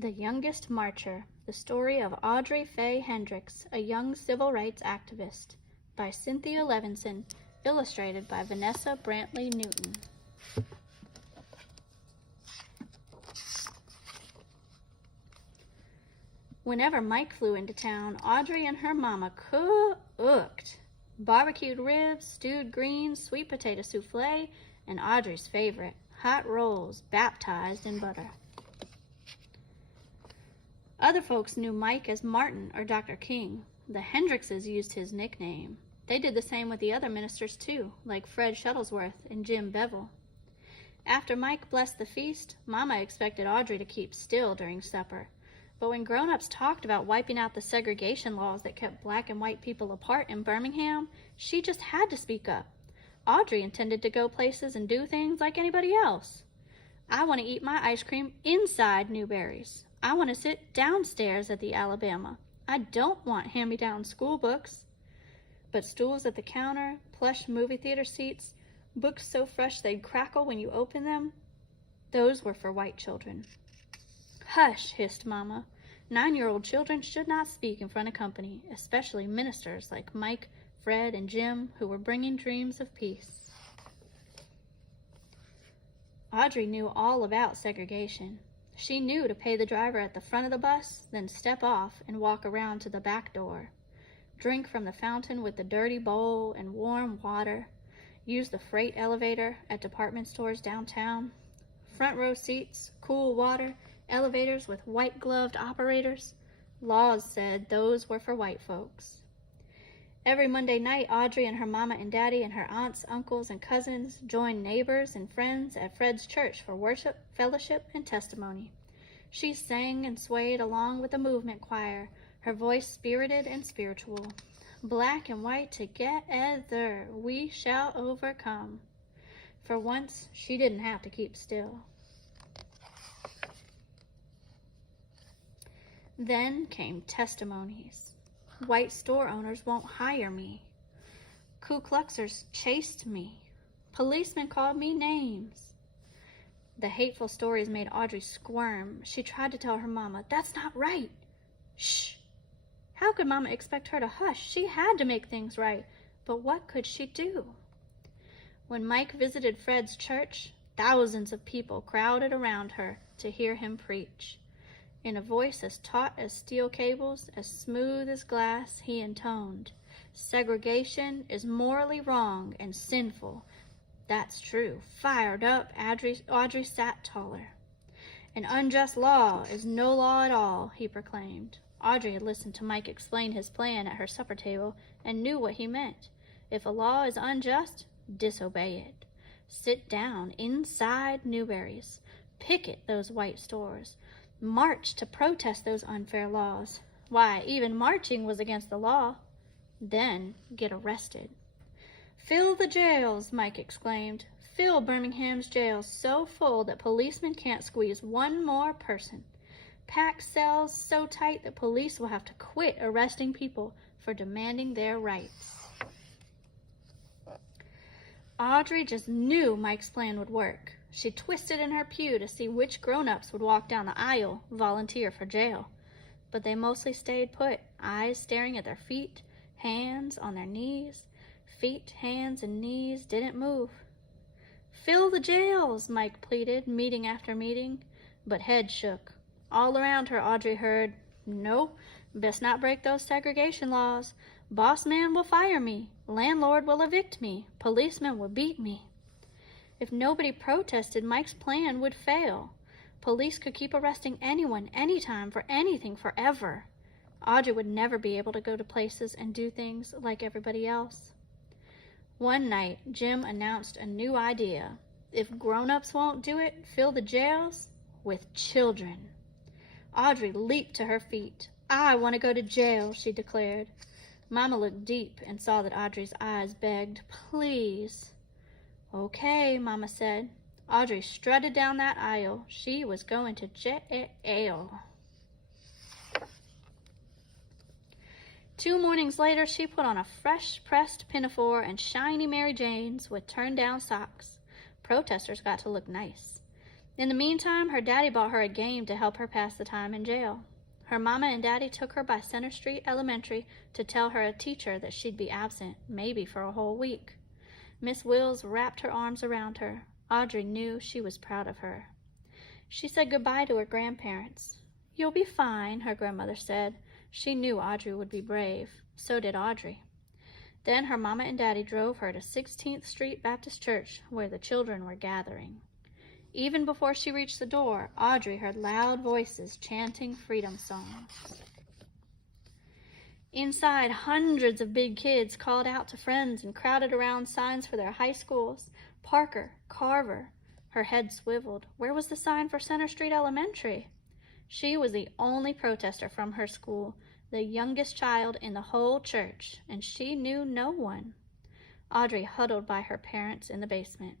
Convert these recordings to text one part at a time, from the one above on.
The Youngest Marcher, the story of Audrey Faye Hendricks, a young civil rights activist, by Cynthia Levinson, illustrated by Vanessa Brantley Newton. Whenever Mike flew into town, Audrey and her mama cooked. Barbecued ribs, stewed greens, sweet potato souffle, and Audrey's favorite, hot rolls baptized in butter. Other folks knew Mike as Martin or Dr. King. The Hendrickses used his nickname. They did the same with the other ministers too, like Fred Shuttlesworth and Jim Bevel. After Mike blessed the feast, Mama expected Audrey to keep still during supper. But when grown-ups talked about wiping out the segregation laws that kept black and white people apart in Birmingham, she just had to speak up. Audrey intended to go places and do things like anybody else. I want to eat my ice cream inside Newberry's. I want to sit downstairs at the Alabama. I don't want hand-me-down school books. But stools at the counter, plush movie theater seats, books so fresh they'd crackle when you open them, those were for white children. Hush, hissed Mama. 9-year-old children should not speak in front of company, especially ministers like Mike, Fred, and Jim, who were bringing dreams of peace. Audrey knew all about segregation. She knew to pay the driver at the front of the bus, then step off and walk around to the back door. Drink from the fountain with the dirty bowl and warm water. Use the freight elevator at department stores downtown. Front row seats, cool water, elevators with white-gloved operators. Laws said those were for white folks. Every Monday night, Audrey and her mama and daddy and her aunts, uncles, and cousins joined neighbors and friends at Fred's church for worship, fellowship, and testimony. She sang and swayed along with the movement choir, her voice spirited and spiritual. Black and white together, we shall overcome. For once, she didn't have to keep still. Then came testimonies. White store owners won't hire me. Ku Kluxers chased me. Policemen called me names. The hateful stories made Audrey squirm. She tried to tell her mama, "That's not right." Shh. How could Mama expect her to hush? She had to make things right. But what could she do? When Mike visited Fred's church, thousands of people crowded around her to hear him preach. In a voice as taut as steel cables, as smooth as glass, he intoned, "Segregation is morally wrong and sinful." That's true. Fired up, Audrey sat taller. "An unjust law is no law at all," he proclaimed. Audrey had listened to Mike explain his plan at her supper table and knew what he meant. If a law is unjust, disobey it. Sit down inside Newberry's. Picket those white stores. March to protest those unfair laws. Why, even marching was against the law. Then get arrested. "Fill the jails," Mike exclaimed. "Fill Birmingham's jails so full that policemen can't squeeze one more person. Pack cells so tight that police will have to quit arresting people for demanding their rights." Audrey just knew Mike's plan would work. She twisted in her pew to see which grown-ups would walk down the aisle, volunteer for jail. But they mostly stayed put, eyes staring at their feet, hands on their knees. Feet, hands, and knees didn't move. "Fill the jails," Mike pleaded, meeting after meeting. But heads shook. All around her, Audrey heard, "No, best not break those segregation laws. Boss man will fire me. Landlord will evict me. Policeman will beat me." If nobody protested, Mike's plan would fail. Police could keep arresting anyone, anytime, for anything, forever. Audrey would never be able to go to places and do things like everybody else. One night, Jim announced a new idea. If grown-ups won't do it, fill the jails with children. Audrey leaped to her feet. "I want to go to jail," she declared. Mama looked deep and saw that Audrey's eyes begged, "Please." "Okay," Mama said. Audrey strutted down that aisle. She was going to jail. 2 mornings later, she put on a fresh-pressed pinafore and shiny Mary Janes with turned-down socks. Protesters got to look nice. In the meantime, her daddy bought her a game to help her pass the time in jail. Her mama and daddy took her by Center Street Elementary to tell her teacher that she'd be absent, maybe for a whole week. Miss Wills wrapped her arms around her. Audrey knew she was proud of her. She said goodbye to her grandparents. "You'll be fine," her grandmother said. She knew Audrey would be brave. So did Audrey. Then her mama and daddy drove her to 16th Street Baptist Church, where the children were gathering. Even before she reached the door, Audrey heard loud voices chanting freedom songs. Inside, hundreds of big kids called out to friends and crowded around signs for their high schools. Parker, Carver. Her head swiveled. Where was the sign for Center Street Elementary? She was the only protester from her school, the youngest child in the whole church, and she knew no one. Audrey huddled by her parents in the basement.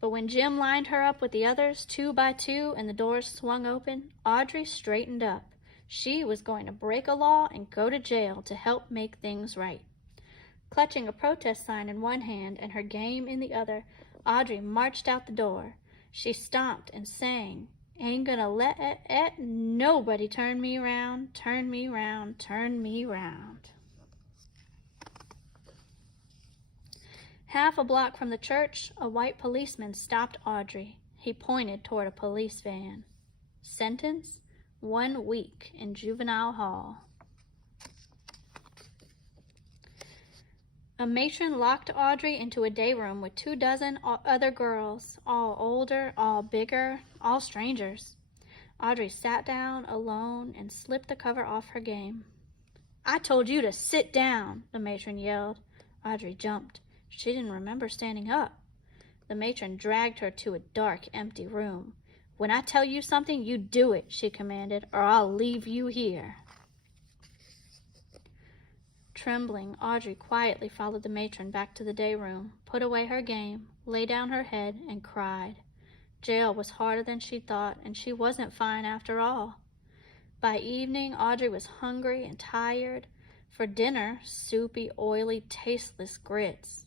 But when Jim lined her up with the others, 2 by 2, and the doors swung open, Audrey straightened up. She was going to break a law and go to jail to help make things right. Clutching a protest sign in one hand and her game in the other, Audrey marched out the door. She stomped and sang, "Ain't gonna let nobody turn me round, turn me round, turn me round." Half a block from the church, a white policeman stopped Audrey. He pointed toward a police van. Sentence: 1 week in juvenile hall. A matron locked Audrey into a day room with 24 other girls, all older, all bigger, all strangers. Audrey sat down alone and slipped the cover off her game. "I told you to sit down," the matron yelled. Audrey jumped. She didn't remember standing up. The matron dragged her to a dark, empty room. "When I tell you something, you do it," she commanded, "or I'll leave you here." Trembling, Audrey quietly followed the matron back to the day room, put away her game, lay down her head, and cried. Jail was harder than she thought, and she wasn't fine after all. By evening, Audrey was hungry and tired. For dinner, soupy, oily, tasteless grits.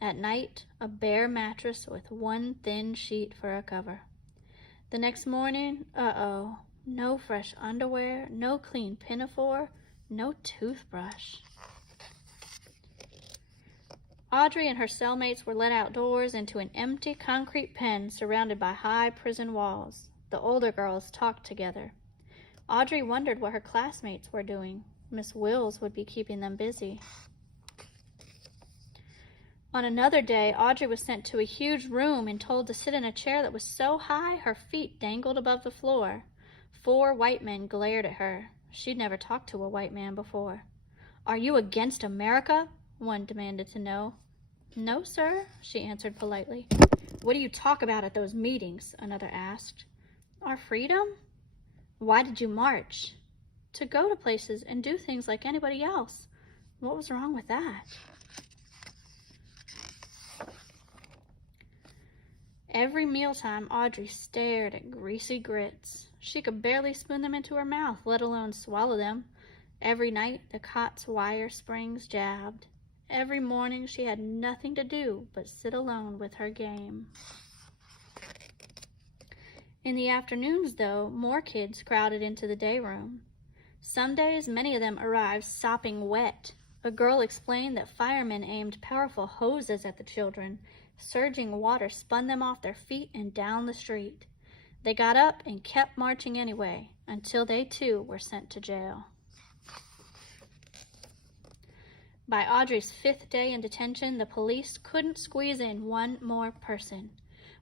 At night, a bare mattress with one thin sheet for a cover. The next morning, no fresh underwear, no clean pinafore, no toothbrush. Audrey and her cellmates were let outdoors into an empty concrete pen surrounded by high prison walls. The older girls talked together. Audrey wondered what her classmates were doing. Miss Wills would be keeping them busy. On another day, Audrey was sent to a huge room and told to sit in a chair that was so high her feet dangled above the floor. 4 white men glared at her. She'd never talked to a white man before. "Are you against America?" one demanded to know. "No, sir," she answered politely. "What do you talk about at those meetings?" another asked. "Our freedom." "Why did you march?" "To go to places and do things like anybody else." What was wrong with that? Every mealtime, Audrey stared at greasy grits. She could barely spoon them into her mouth, let alone swallow them. Every night, the cot's wire springs jabbed. Every morning, she had nothing to do but sit alone with her game. In the afternoons, though, more kids crowded into the day room. Some days, many of them arrived sopping wet. A girl explained that firemen aimed powerful hoses at the children. Surging water spun them off their feet and down the street. They got up and kept marching anyway, until they too were sent to jail. By Audrey's 5th day in detention, the police couldn't squeeze in one more person.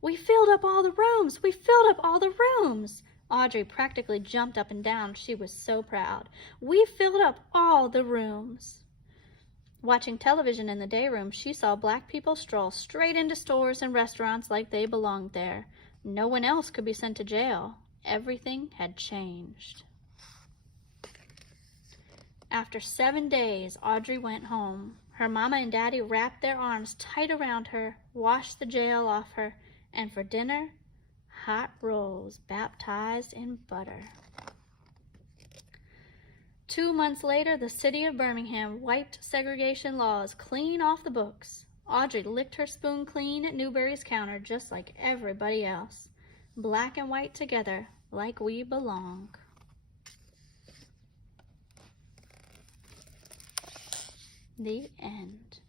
"We filled up all the rooms! We filled up all the rooms!" Audrey practically jumped up and down. She was so proud. "We filled up all the rooms." Watching television in the day room, she saw black people stroll straight into stores and restaurants like they belonged there. No one else could be sent to jail. Everything had changed. After 7 days, Audrey went home. Her mama and daddy wrapped their arms tight around her, washed the jail off her, and for dinner, hot rolls baptized in butter. 2 months later, the city of Birmingham wiped segregation laws clean off the books. Audrey licked her spoon clean at Newberry's counter just like everybody else. black and white together like we belong. The end.